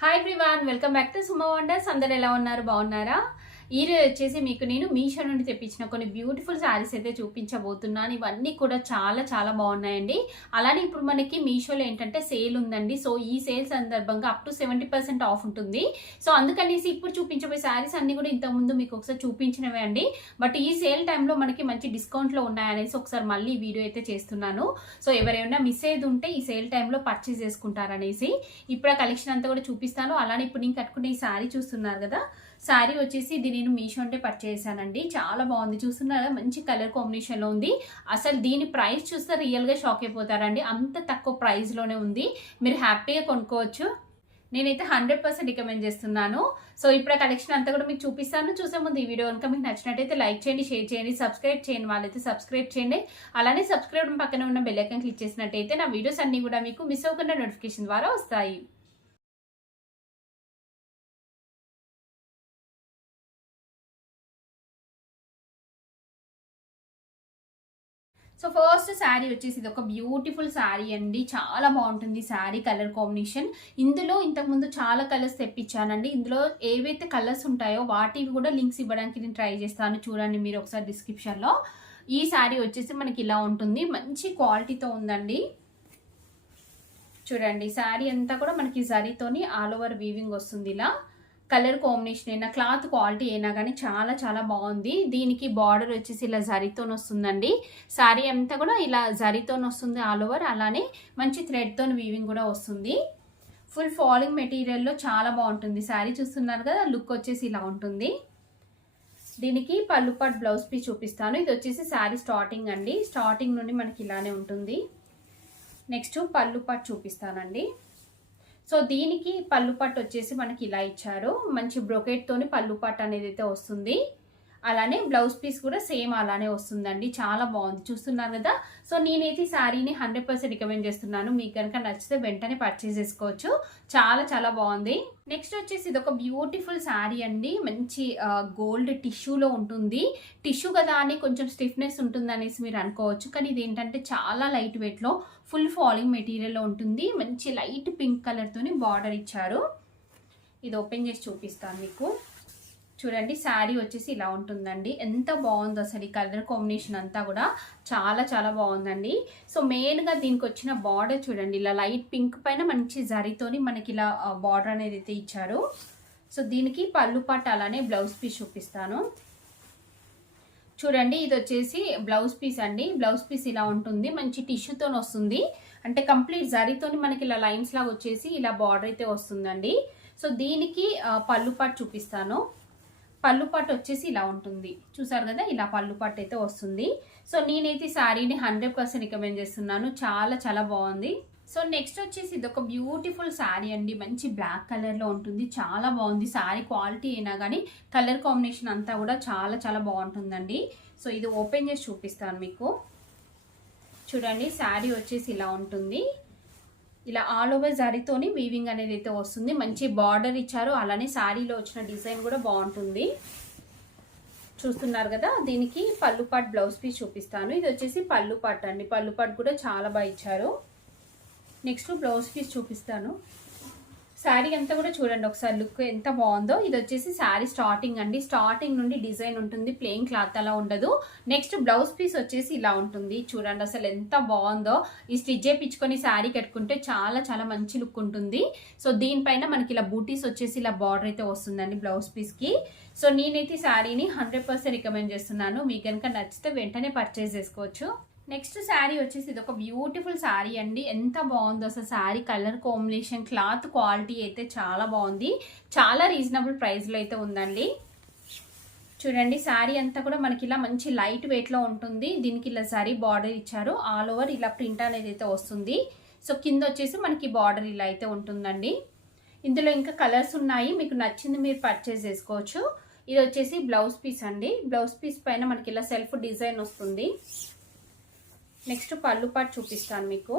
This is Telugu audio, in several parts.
Hi everyone welcome back to Suma Wonders అందరు ఎలా ఉన్నారు? బాగున్నారా? ఈ వచ్చేసి మీకు నేను మీషో నుండి తెప్పించిన కొన్ని బ్యూటిఫుల్ శారీస్ అయితే చూపించబోతున్నాను. ఇవన్నీ కూడా చాలా చాలా బాగున్నాయండి. అలానే ఇప్పుడు మనకి మీషోలో ఏంటంటే సేల్ ఉందండి. సో ఈ సేల్ సందర్భంగా up to seventy percent off ఉంటుంది. సో అందుకనేసి ఇప్పుడు చూపించబోయే శారీస్ అన్ని కూడా ఇంతకుముందు మీకు ఒకసారి చూపించినవే అండి. బట్ ఈ సేల్ టైంలో మనకి మంచి డిస్కౌంట్లో ఉన్నాయనేసి ఒకసారి మళ్ళీ వీడియో అయితే చేస్తున్నాను. సో ఎవరైనా మిస్ అయ్యేది ఉంటే ఈ సేల్ టైంలో పర్చేస్ చేసుకుంటారనేసి. ఇప్పుడు ఆ కలెక్షన్ అంతా కూడా చూపిస్తాను. అలానే ఇప్పుడు నేను కట్టుకునే ఈ శారీ చూస్తున్నారు కదా. శారీ వచ్చేసి ఇది నేను మీషో అంటే పర్చేసానండి చాలా బాగుంది. చూస్తున్నారా? మంచి కలర్ కాంబినేషన్లో ఉంది. అసలు దీని ప్రైస్ చూస్తే రియల్గా షాక్ అయిపోతారండి. అంత తక్కువ ప్రైస్లోనే ఉంది. మీరు హ్యాపీగా కొనుక్కోవచ్చు. నేనైతే హండ్రెడ్ పర్సెంట్ రికమెండ్ చేస్తున్నాను. సో ఇప్పుడు ఆ కలెక్షన్ అంతా కూడా మీకు చూపిస్తాను. చూసే ముందు ఈ వీడియో కనుక మీకు నచ్చినట్టయితే లైక్ చేయండి షేర్ చేయండి సబ్స్క్రైబ్ చేయండి వాళ్ళైతే సబ్స్క్రైబ్ చేయండి. అలానే సబ్స్క్రైబ్ పక్కన ఉన్న బెల్లైకన్ క్లిక్ చేసినట్టయితే నా వీడియోస్ అన్ని కూడా మీకు మిస్ అవ్వకుండా నోటిఫికేషన్ ద్వారా వస్తాయి. సో ఫస్ట్ శారీ వచ్చేసి ఇది ఒక బ్యూటిఫుల్ శారీ అండి. చాలా బాగుంటుంది శారీ కలర్ కాంబినేషన్. ఇందులో ఇంతకుముందు చాలా కలర్స్ తెప్పించానండి. ఇందులో ఏవైతే కలర్స్ ఉంటాయో వాటివి కూడా లింక్స్ ఇవ్వడానికి నేను ట్రై చేస్తాను. చూడండి మీరు ఒకసారి డిస్క్రిప్షన్లో. ఈ శారీ వచ్చేసి మనకి ఇలా ఉంటుంది. మంచి క్వాలిటీతో ఉందండి. చూడండి శారీ అంతా కూడా మనకి జరీతోని ఆల్ ఓవర్ వీవింగ్ వస్తుంది ఇలా. కలర్ కాంబినేషన్ అయినా క్లాత్ క్వాలిటీ అయినా కానీ చాలా చాలా బాగుంది. దీనికి బార్డర్ వచ్చేసి ఇలా జరీతో వస్తుందండి. శారీ అంతా కూడా ఇలా జరీతో వస్తుంది ఆల్ ఓవర్. అలానే మంచి థ్రెడ్తో వీవింగ్ కూడా వస్తుంది. ఫుల్ ఫాలింగ్ మెటీరియల్లో చాలా బాగుంటుంది. శారీ చూస్తున్నారు కదా లుక్ వచ్చేసి ఇలా ఉంటుంది. దీనికి పళ్ళు బ్లౌజ్ పీస్ చూపిస్తాను. ఇది వచ్చేసి శారీ స్టార్టింగ్ అండి. స్టార్టింగ్ నుండి మనకి ఇలానే ఉంటుంది. నెక్స్ట్ పళ్ళు చూపిస్తానండి. సో దీనికి పళ్ళు పట్టు వచ్చేసి మనకి ఇలా ఇచ్చారు. మంచి బ్రొకెట్తోని పళ్ళు పట్టు అనేది అయితే వస్తుంది. అలానే బ్లౌజ్ పీస్ కూడా సేమ్ అలానే వస్తుందండి. చాలా బాగుంది. చూస్తున్నారు కదా? సో నేనైతే ఈ శారీని హండ్రెడ్ పర్సెంట్ రికమెండ్ చేస్తున్నాను. మీకు కనుక నచ్చితే వెంటనే పర్చేస్ చేసుకోవచ్చు. చాలా చాలా బాగుంది. నెక్స్ట్ వచ్చేసి ఇది ఒక బ్యూటిఫుల్ శారీ అండి. మంచి గోల్డ్ టిష్యూలో ఉంటుంది. టిష్యూ కదా అని కొంచెం స్టిఫ్నెస్ ఉంటుంది అనేసి మీరు అనుకోవచ్చు. కానీ ఇది ఏంటంటే చాలా లైట్ వెయిట్లో ఫుల్ ఫాలింగ్ మెటీరియల్లో ఉంటుంది. మంచి లైట్ పింక్ కలర్తోని బార్డర్ ఇచ్చారు. ఇది ఓపెన్ చేసి చూపిస్తాను మీకు. చూడండి శారీ వచ్చేసి ఇలా ఉంటుందండి. ఎంత బాగుందో అసలు ఈ కలర్ కాంబినేషన్ అంతా కూడా. చాలా చాలా బాగుందండి. సో మెయిన్గా దీనికి వచ్చిన బార్డర్ చూడండి. ఇలా లైట్ పింక్ పైన మంచి జరీతోని మనకి ఇలా బార్డర్ అనేది అయితే ఇచ్చారు. సో దీనికి పళ్ళు పాట అలానే బ్లౌజ్ పీస్ చూపిస్తాను. చూడండి ఇది వచ్చేసి బ్లౌజ్ పీస్ అండి. బ్లౌజ్ పీస్ ఇలా ఉంటుంది. మంచి టిష్యూతో వస్తుంది. అంటే కంప్లీట్ జరీతోని మనకి ఇలా లైన్స్ లాగా వచ్చేసి ఇలా బార్డర్ అయితే వస్తుందండి. సో దీనికి పళ్ళు పాటు చూపిస్తాను. పళ్ళు పట్టు వచ్చేసి ఇలా ఉంటుంది. చూసారు కదా ఇలా పళ్ళు పట్టు అయితే వస్తుంది. సో నేనైతే శారీని హండ్రెడ్ పర్సెంట్ రికమెండ్ చేస్తున్నాను. చాలా చాలా బాగుంది. సో నెక్స్ట్ వచ్చేసి ఇది ఒక బ్యూటిఫుల్ శారీ అండి. మంచి బ్లాక్ కలర్లో ఉంటుంది. చాలా బాగుంది. శారీ క్వాలిటీ అయినా కానీ కలర్ కాంబినేషన్ అంతా కూడా చాలా చాలా బాగుంటుందండి. సో ఇది ఓపెన్ చేసి చూపిస్తాను మీకు. చూడండి శారీ వచ్చేసి ఇలా ఉంటుంది. ఇలా ఆల్ ఓవర్ జరీతోని వీవింగ్ అనేది అయితే వస్తుంది. మంచి బార్డర్ ఇచ్చారు. అలానే శారీలో వచ్చిన డిజైన్ కూడా బాగుంటుంది. చూస్తున్నారు కదా దీనికి పళ్ళు పాట్ బ్లౌజ్ పీస్ చూపిస్తాను. ఇది వచ్చేసి పళ్ళు పాట్ అండి. పళ్ళు పాట్ కూడా చాలా బాగా ఇచ్చారు. నెక్స్ట్ బ్లౌజ్ పీస్ చూపిస్తాను. శారీ అంతా కూడా చూడండి ఒకసారి లుక్ ఎంత బాగుందో. ఇది వచ్చేసి శారీ స్టార్టింగ్ అండి. స్టార్టింగ్ నుండి డిజైన్ ఉంటుంది. ప్లెయిన్ క్లాత్ అలా ఉండదు. నెక్స్ట్ బ్లౌజ్ పీస్ వచ్చేసి ఇలా ఉంటుంది. చూడండి అసలు ఎంత బాగుందో. ఈ స్టిచ్ చేయించుకొని శారీ కట్టుకుంటే చాలా చాలా మంచి లుక్ ఉంటుంది. సో దీనిపైన మనకి ఇలా బూటీస్ వచ్చేసి ఇలా బార్డర్ అయితే వస్తుందండి బ్లౌజ్ పీస్కి సో నేనైతే శారీని హండ్రెడ్ పర్సెంట్ రికమెండ్ చేస్తున్నాను. మీకు కనుక నచ్చితే వెంటనే పర్చేస్ చేసుకోవచ్చు. నెక్స్ట్ శారీ వచ్చేసి ఇది ఒక బ్యూటిఫుల్ శారీ అండి. ఎంత బాగుందో అసలు sari colour combination cloth quality అయితే చాలా బాగుంది. చాలా రీజనబుల్ ప్రైస్లో అయితే ఉందండి. చూడండి శారీ అంతా కూడా మనకి ఇలా మంచి లైట్ వెయిట్లో ఉంటుంది. దీనికి ఇలా శారీ బార్డర్ ఇచ్చారు. ఆల్ ఓవర్ ఇలా ప్రింట్ అనేది అయితే వస్తుంది. సో కింద వచ్చేసి మనకి బార్డర్ ఇలా అయితే ఉంటుందండి. ఇందులో ఇంకా కలర్స్ ఉన్నాయి. మీకు నచ్చింది మీరు పర్చేస్ చేసుకోవచ్చు. ఇది వచ్చేసి బ్లౌజ్ పీస్ అండి. బ్లౌజ్ పీస్ పైన మనకి ఇలా సెల్ఫ్ డిజైన్ వస్తుంది. నెక్స్ట్ పళ్ళు పాటు చూపిస్తాను మీకు.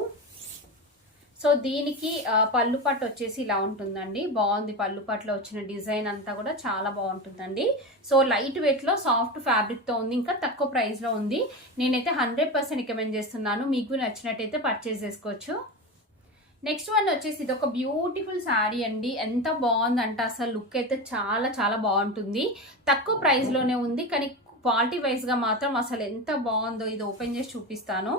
సో దీనికి పళ్ళు పట్టు వచ్చేసి ఇలా ఉంటుందండి. బాగుంది పళ్ళు పట్టులో వచ్చిన డిజైన్ అంతా కూడా చాలా బాగుంటుందండి. సో లైట్ వెయిట్లో సాఫ్ట్ ఫ్యాబ్రిక్తో ఉంది ఇంకా తక్కువ ప్రైస్లో ఉంది. నేనైతే హండ్రెడ్ పర్సెంట్ రికమెండ్ చేస్తున్నాను. మీకు నచ్చినట్టయితే పర్చేస్ చేసుకోవచ్చు. నెక్స్ట్ వన్ వచ్చేసి ఇది ఒక బ్యూటిఫుల్ శారీ అండి. ఎంత బాగుందంటే. అసలు లుక్ అయితే చాలా చాలా బాగుంటుంది. తక్కువ ప్రైస్లోనే ఉంది కానీ క్వాలిటీ వైజ్గా మాత్రం అసలు ఎంత బాగుందో ఇది ఓపెన్ చేసి చూపిస్తాను.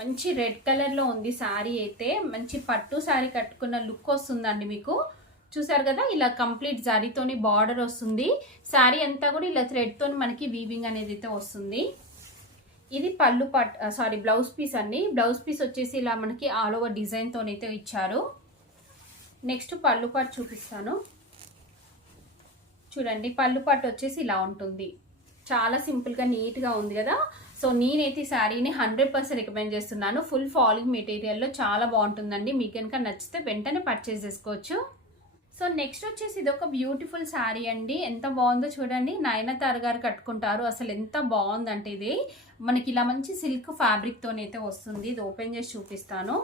మంచి రెడ్ కలర్లో ఉంది శారీ అయితే. మంచి పట్టు శారీ కట్టుకున్న లుక్ వస్తుందండి మీకు. చూసారు కదా ఇలా కంప్లీట్ జరీతోని బార్డర్ వస్తుంది. శారీ అంతా కూడా ఇలా థ్రెడ్తోని మనకి వీవింగ్ అనేది అయితే వస్తుంది. ఇది పళ్ళు పట్ సారీ బ్లౌజ్ పీస్ అండి. బ్లౌజ్ పీస్ వచ్చేసి ఇలా మనకి ఆల్ ఓవర్ డిజైన్తో అయితే ఇచ్చారు. నెక్స్ట్ పళ్ళు పట్టు చూపిస్తాను. చూడండి పళ్ళు పట్టు వచ్చేసి ఇలా ఉంటుంది. చాలా సింపుల్గా నీట్గా ఉంది కదా. సో నేనైతే ఈ శారీని హండ్రెడ్ పర్సెంట్ రికమెండ్ చేస్తున్నాను. ఫుల్ ఫాలింగ్ మెటీరియల్లో చాలా బాగుంటుందండి. మీకు కనుక నచ్చితే వెంటనే పర్చేస్ చేసుకోవచ్చు. సో నెక్స్ట్ వచ్చేసి ఇది ఒక బ్యూటిఫుల్ శారీ అండి. ఎంత బాగుందో చూడండి. నయనతార గారు కట్టుకుంటారు. అసలు ఎంత బాగుందంటే ఇది. మనకి ఇలా మంచి సిల్క్ ఫ్యాబ్రిక్తోనైతే వస్తుంది. ఇది ఓపెన్ చేసి చూపిస్తాను.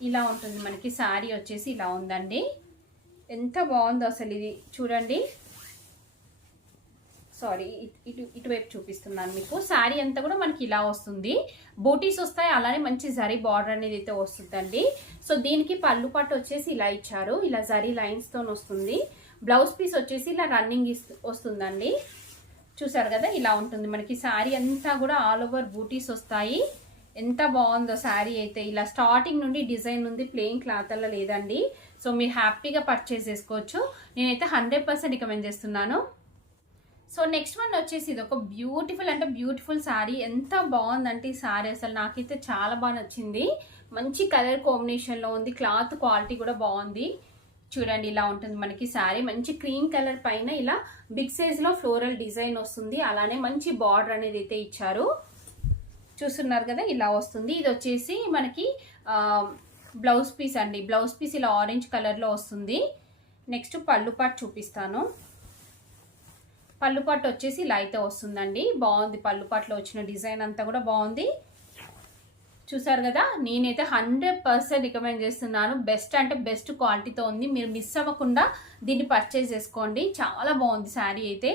ఇలా ఉంటుంది మనకి శారీ వచ్చేసి ఇలా ఉందండి. ఎంత బాగుందో అసలు ఇది. చూడండి. సారీ ఇటు ఇటువైపు చూపిస్తున్నాను మీకు. శారీ అంతా కూడా మనకి ఇలా వస్తుంది. బూటీస్ వస్తాయి అలానే మంచి జరీ బార్డర్ అనేది అయితే వస్తుందండి. సో దీనికి పళ్ళు పట్టు వచ్చేసి ఇలా ఇచ్చారు. ఇలా జరీ లైన్స్తో వస్తుంది. బ్లౌజ్ పీస్ వచ్చేసి ఇలా రన్నింగ్ వస్తుందండి. చూసారు కదా ఇలా ఉంటుంది. మనకి శారీ అంతా కూడా ఆల్ ఓవర్ బూటీస్ వస్తాయి. ఎంత బాగుందో శారీ అయితే. ఇలా స్టార్టింగ్ నుండి డిజైన్ ఉంది ప్లెయిన్ క్లాత్ అలా లేదండి. సో మీరు హ్యాపీగా పర్చేస్ చేసుకోవచ్చు. నేనైతే హండ్రెడ్ పర్సెంట్ రికమెండ్ చేస్తున్నాను. సో నెక్స్ట్ వన్ వచ్చేసి ఇది ఒక బ్యూటిఫుల్ అంటే బ్యూటిఫుల్ శారీ ఎంత బాగుందంటే ఈ శారీ అసలు నాకైతే చాలా బాగా నచ్చింది. మంచి కలర్ కాంబినేషన్లో ఉంది. క్లాత్ క్వాలిటీ కూడా బాగుంది. చూడండి ఇలా ఉంటుంది మనకి శారీ మంచి క్రీమ్ కలర్ పైన ఇలా బిగ్ సైజ్లో ఫ్లోరల్ డిజైన్ వస్తుంది. అలానే మంచి బార్డర్ అనేది అయితే ఇచ్చారు. చూస్తున్నారు కదా ఇలా వస్తుంది. ఇది వచ్చేసి మనకి బ్లౌజ్ పీస్ అండి. బ్లౌజ్ పీస్ ఇలా ఆరెంజ్ కలర్లో వస్తుంది. నెక్స్ట్ పళ్ళు పాటు చూపిస్తాను. పళ్ళు పట్టు వచ్చేసి ఇలా అయితే వస్తుందండి. బాగుంది పళ్ళు పట్టులో వచ్చిన డిజైన్ అంతా కూడా బాగుంది. చూసారు కదా నేనైతే హండ్రెడ్ పర్సెంట్ రికమెండ్ చేస్తున్నాను. బెస్ట్ అంటే బెస్ట్ క్వాలిటీతో ఉంది. మీరు మిస్ అవ్వకుండా దీన్ని పర్చేస్ చేసుకోండి. చాలా బాగుంది శారీ అయితే.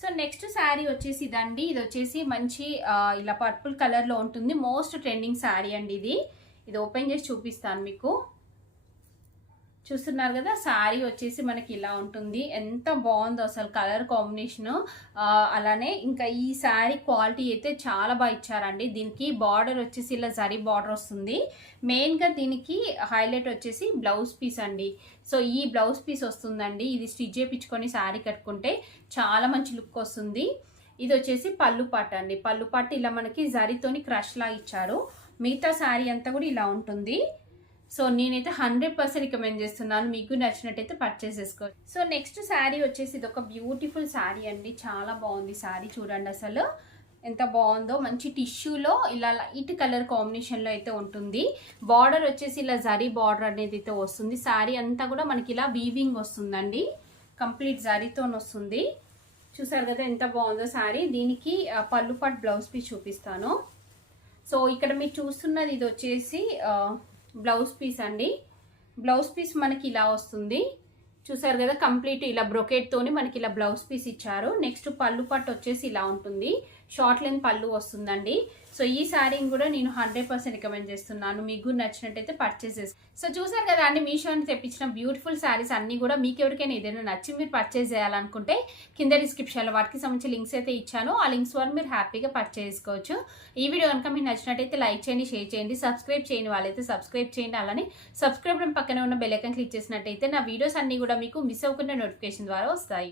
సో నెక్స్ట్ శారీ వచ్చేసి ఇదండి. ఇది వచ్చేసి మంచి ఇలా పర్పుల్ కలర్లో ఉంటుంది. మోస్ట్ ట్రెండింగ్ శారీ అండి ఇది. ఇది ఓపెన్ చేసి చూపిస్తాను మీకు. చూస్తున్నారు కదా శారీ వచ్చేసి మనకి ఇలా ఉంటుంది. ఎంత బాగుందో అసలు కలర్ కాంబినేషన్. అలానే ఇంకా ఈ శారీ క్వాలిటీ అయితే చాలా బాగా ఇచ్చారండి. దీనికి బార్డర్ వచ్చేసి ఇలా జరీ బార్డర్ వస్తుంది. మెయిన్గా దీనికి హైలైట్ వచ్చేసి బ్లౌజ్ పీస్ అండి. సో ఈ బ్లౌజ్ పీస్ వస్తుందండి. ఇది స్టిచ్ చేయించుకొని శారీ కట్టుకుంటే చాలా మంచి లుక్ వస్తుంది. ఇది వచ్చేసి పళ్ళు పాట అండి. పళ్ళు పాట ఇలా మనకి జరీతోని క్రష్లా ఇచ్చారు. మిగతా శారీ అంతా కూడా ఇలా ఉంటుంది. సో నేనైతే హండ్రెడ్ పర్సెంట్ రికమెండ్ చేస్తున్నాను. మీకు నచ్చినట్టయితే పర్చేస్ చేసుకోవచ్చు. సో నెక్స్ట్ శారీ వచ్చేసి ఇది ఒక బ్యూటిఫుల్ శారీ అండి. చాలా బాగుంది శారీ చూడండి అసలు. ఎంత బాగుందో మంచి టిష్యూలో ఇలా లైట్ కలర్ కాంబినేషన్లో అయితే ఉంటుంది. బార్డర్ వచ్చేసి ఇలా జరీ బార్డర్ అనేది అయితే వస్తుంది. శారీ అంతా కూడా మనకి ఇలా వీవింగ్ వస్తుందండి. కంప్లీట్ జరీతో వస్తుంది. చూసారు కదా ఎంత బాగుందో శారీ దీనికి పళ్ళు పట్ బ్లౌజ్ పీస్ చూపిస్తాను. సో ఇక్కడ మీరు చూస్తున్నది ఇది వచ్చేసి బ్లౌజ్ పీస్ అండి. బ్లౌజ్ పీస్ మనకి ఇలా వస్తుంది. చూసారు కదా కంప్లీట్ ఇలా బ్రొకెట్తోని మనకి ఇలా బ్లౌజ్ పీస్ ఇచ్చారు. నెక్స్ట్ పళ్ళు పట్టు వచ్చేసి ఇలా ఉంటుంది. షార్ట్ లెంత్ పళ్ళు వస్తుందండి. సో ఈ శారీని కూడా నేను హండ్రెడ్ పర్సెంట్ రికమెండ్ చేస్తున్నాను. మీకు నచ్చినట్టయితే పర్చేస్ సో చూసారు కదా అండి మీషో తెప్పించిన బ్యూటిఫుల్ శారీస్ అన్నీ కూడా మీకు ఎవరికైనా ఏదైనా నచ్చి మీరు పర్చేస్ చేయాలనుకుంటే కింద డిస్క్రిప్షన్లో వాటికి సంబంధించి లింక్స్ అయితే ఇచ్చాను. ఆ లింక్స్ వల్ల మీరు హ్యాపీగా పర్చేస్ చేసుకోవచ్చు. ఈ వీడియో కనుక మీకు నచ్చినట్టయితే లైక్ చేయండి షేర్ చేయండి సబ్స్క్రైబ్ చేయని వాళ్ళైతే సబ్స్క్రైబ్ చేయండి. అలానే సబ్స్క్రైబ్ పక్కనే ఉన్న బెల్ క్లిక్ చేసినట్టయితే నా వీడియోస్ అన్నీ కూడా మీకు మిస్ అవ్వకుండా నోటిఫికేషన్ ద్వారా వస్తాయి.